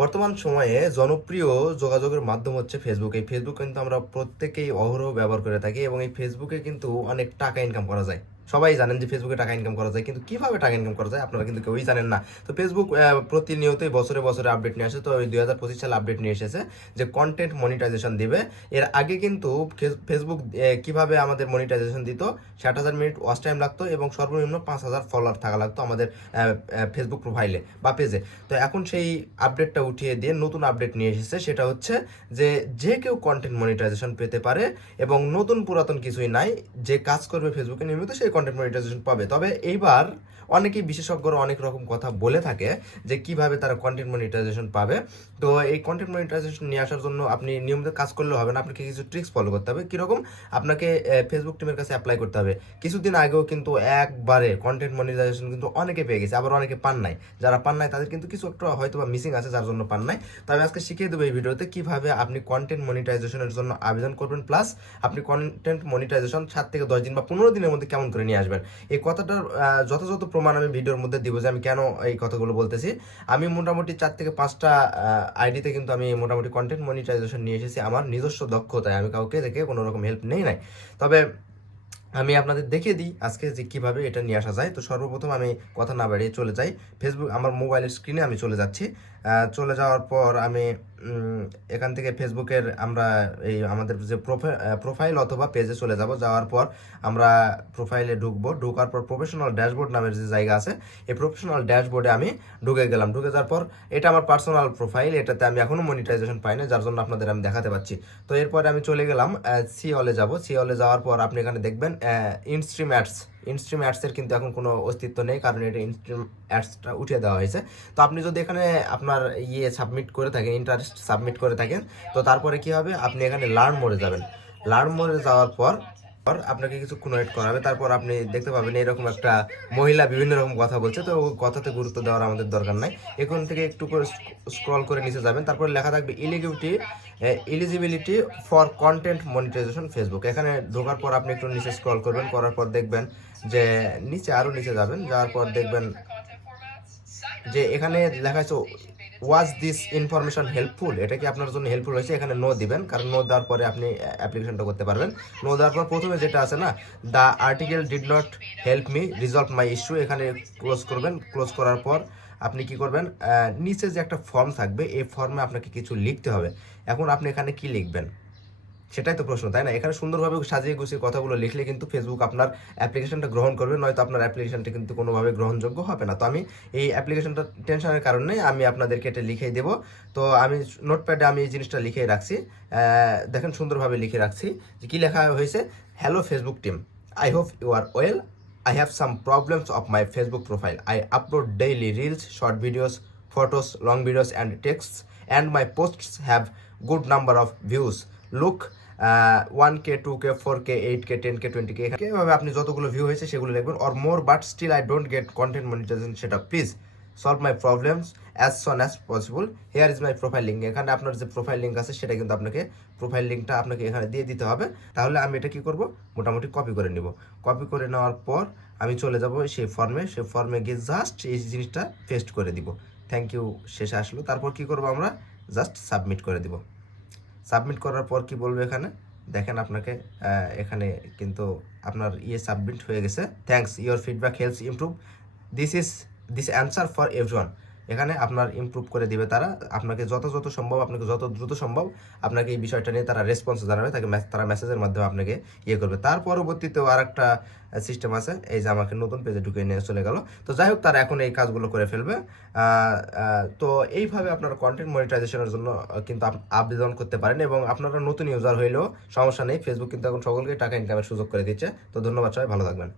বর্তমান সময়ে জনপ্রিয় যোগাযোগের মাধ্যম হচ্ছে ফেসবুক। এই ফেসবুক কিন্তু আমরা প্রত্যেকেই অহরহ ব্যবহার করে থাকি এবং এই ফেসবুকে কিন্তু অনেক টাকা ইনকাম করা যায়। সবাই জানেন যে ফেসবুকে টাকা ইনকাম করা যায়, কিন্তু কিভাবে টাকা ইনকাম করা যায় আপনারা কিন্তু কেউই জানেন না। তো ফেসবুক প্রতিনিয়তই বছরে বছরে আপডেট নিয়ে আসে। তো এই 2025 সালে আপডেট নিয়ে এসেছে যে কন্টেন্ট মনিটাইজেশন দিবে। এর আগে কিন্তু ফেসবুক কিভাবে আমাদের মনিটাইজেশন দিত, 60,000 মিনিট ওয়াচ টাইম লাগতো এবং সর্বনিম্ন 5,000 ফলোয়ার থাকা লাগতো আমাদের ফেসবুক প্রোফাইলে বা পেজে। তো এখন সেই আপডেটটা উঠিয়ে দিয়ে নতুন আপডেট নিয়ে এসেছে, সেটা হচ্ছে যে যে কেউ কন্টেন্ট মনিটাইজেশন পেতে পারে এবং নতুন পুরাতন কিছুই নাই। যে কাজ করবে ফেসবুকে নিয়মিত সেই কন্টেন্ট মনিটাইজেশন পাবে। তবে এইবার অনেকেই বিশেষজ্ঞরা অনেক রকম কথা বলে থাকে যে কিভাবে তারা কন্টেন্ট মনিটাইজেশন পাবে। তো এই কন্টেন্ট মনিটাইজেশন নিয়ে আসার জন্য আপনি নিয়মিত কাজ করলে হবে না, আপনাকে কিছু ট্রিক্স ফলো করতে হবে। কিরকম? আপনাকে ফেসবুক টিমের কাছে অ্যাপ্লাই করতে হবে। কিছুদিন আগেও কিন্তু একবারে কন্টেন্ট মনিটাইজেশন কিন্তু অনেকে পেয়ে গেছে, আবার অনেকে পান নাই। যারা পান নাই তাদের কিন্তু কিছু একটা হয়তো বা মিসিং আছে, যার জন্য পান নাই। তো আমি আজকে শিখিয়ে দেবো এই ভিডিওতে কিভাবে আপনি কন্টেন্ট মনিটাইজেশনের জন্য আবেদন করবেন, প্লাস আপনি কন্টেন্ট মনিটাইজেশন 7 থেকে 10 দিন বা 15 দিনের মধ্যে কেমন করে নিয়ে আসবেন। এই কথাটার যথাযথ প্রমাণ আমি ভিডিওর মধ্যে দিব যে আমি কেন এই কথাগুলো বলতেছি। আমি মোটামুটি 4 থেকে 5টা আইডিতে কিন্তু আমি মোটামুটি কন্টেন্ট মনিটাইজেশন নিয়ে এসেছি আমার নিজস্ব দক্ষতায়। আমি কাউকে থেকে কোনো রকম হেল্প নেই নাই। তবে আমি আপনাদের দেখিয়ে দিই আজকে যে কিভাবে এটা নিয়ে আসা যায়। তো সর্বপ্রথম আমি কথা না বাড়িয়ে চলে যাই ফেসবুক, আমার মোবাইলের স্ক্রিনে আমি চলে যাচ্ছি। চলে যাওয়ার পর আমি এখান থেকে ফেসবুকের আমরা এই আমাদের যে প্রোফাইল অথবা পেজে চলে যাব। যাওয়ার পর আমরা প্রোফাইলে ঢুকবো। ঢোকার পর প্রফেশনাল ড্যাশবোর্ড নামের যে জায়গা আছে, এই প্রফেশনাল ড্যাশবোর্ডে আমি ঢুকে গেলাম। ঢুকে যাওয়ার পর এটা আমার পার্সোনাল প্রোফাইল, এটাতে আমি এখনও মনিটাইজেশন পাই না, যার জন্য আপনাদের আমি দেখাতে পাচ্ছি। তো এরপরে আমি চলে গেলাম সি অলে যাব। সি অলে যাওয়ার পর আপনি এখানে দেখবেন ইনস্ট্রিম অ্যাডস। ইনস্ট্রিম অ্যাডসের কিন্তু এখন কোনো অস্তিত্ব নেই, কারণ এটা ইনস্ট্রিম অ্যাডসটা উঠিয়ে দেওয়া হয়েছে। তো আপনি যদি এখানে আপনার সাবমিট করে থাকেন, ইন্টারেস্ট সাবমিট করে থাকেন, তো তারপরে কি হবে, আপনি এখানে লার্ন মোডে যাবেন। লার্ন মোডে যাওয়ার পর আপনাকে কিছুক্ষণ ওয়েট করাবে। তারপর আপনি দেখতে পাবেন এরকম একটা মহিলা বিভিন্ন রকম কথা বলছে। তো ওই কথাতে গুরুত্ব দেওয়ার আমাদের দরকার নাই। এখান থেকে একটু করে স্ক্রল করে নিচে যাবেন। তারপর লেখা থাকবে eligibility for content monetization Facebook. এখানে ঢোকার পর আপনি একটু নিচে স্ক্রল করবেন, করার পর দেখবেন যে নিচে আরও নিচে যাবেন। যাওয়ার পর দেখবেন যে এখানে লেখা আছে ওয়াজ দিস ইনফরমেশন হেল্পফুল। এটা কি আপনার জন্য হেল্পফুল হয়েছে? এখানে নো দিবেন, কারণ নো দেওয়ার পরে আপনি অ্যাপ্লিকেশনটা করতে পারবেন। নো দেওয়ার পর প্রথমে যেটা আছে না, the article did not help me resolve my issue, এখানে ক্লোজ করবেন। ক্লোজ করার পর আপনি কি করবেন, নিচে যে একটা ফর্ম থাকবে, এই ফর্মে আপনাকে কিছু লিখতে হবে। এখন আপনি এখানে কি লিখবেন সেটাই তো প্রশ্ন, তাই না? এখানে সুন্দরভাবে সাজিয়ে গুছিয়ে কথাগুলো লিখলে কিন্তু ফেসবুক আপনার অ্যাপ্লিকেশনটা গ্রহণ করবে, নয়তো আপনার অ্যাপ্লিকেশনটা কিন্তু কোনোভাবে গ্রহণযোগ্য হবে না। তো আমি এই অ্যাপ্লিকেশনটা টেনশনের কারণে আমি আপনাদেরকে এটা লিখেই দেবো। তো আমি নোটপ্যাডে আমি এই জিনিসটা লিখেই রাখছি। দেখেন সুন্দরভাবে লিখে রাখছি যে কী লেখা হয়েছে। Hello Facebook team, I hope you are well. I have some problems of my Facebook profile. I upload daily reels, short videos, photos, long videos and texts, and my posts have good number of views. Look, 1K, 2K, 4K, 8K, 10K, 20K, এভাবে আপনি যতগুলো view হয়েছে সেগুলো লিখবেন। Or more, but still I don't get content monetization সেটা, please solve my problems as soon as possible. Here is my profile link. এখানে আপনার যে প্রোফাইল লিঙ্ক আছে সেটা কিন্তু আপনাকে প্রোফাইল লিঙ্কটা আপনাকে এখানে দিয়ে দিতে হবে। তাহলে আমি এটা কি করব, মোটামুটি কপি করে নিব। কপি করে নেওয়ার পর আমি চলে যাব সেই ফর্মে গিয়ে জাস্ট এই জিনিসটা পেস্ট করে দিব। থ্যাংক ইউ শেষে আসলো। তারপর কি করব, আমরা জাস্ট সাবমিট করে দিব। সাবমিট করার পর কি বলবে এখানে দেখেন, আপনাকে এখানে কিন্তু আপনার সাবমিট হয়ে গেছে। Thanks, your feedback helps improve this answer for everyone. এখানে আপনার ইমপ্রুভ করে দিবে তারা। আপনাকে যত সম্ভব, আপনাকে যত দ্রুত সম্ভব আপনাকে এই বিষয়টা নিয়ে তারা রেসপন্স জানাবে, তারা মেসেজের মাধ্যমে আপনাকে করবে। তার পরবর্তীতেও আর একটা সিস্টেম আছে, এই যে আমাকে নতুন পেজে ঢুকে নিয়ে চলে গেল। তো যাই হোক, তারা এখন এই কাজগুলো করে ফেলবে। তো এইভাবে আপনারা কন্টেন্ট মনিটাইজেশনের জন্য কিন্তু আবেদন করতে পারেন, এবং আপনারা নতুন ইউজার হইলেও সমস্যা নেই। ফেসবুক কিন্তু এখন সকলকে টাকা ইনকামের সুযোগ করে দিচ্ছে। তো ধন্যবাদ, সবাই ভালো থাকবেন।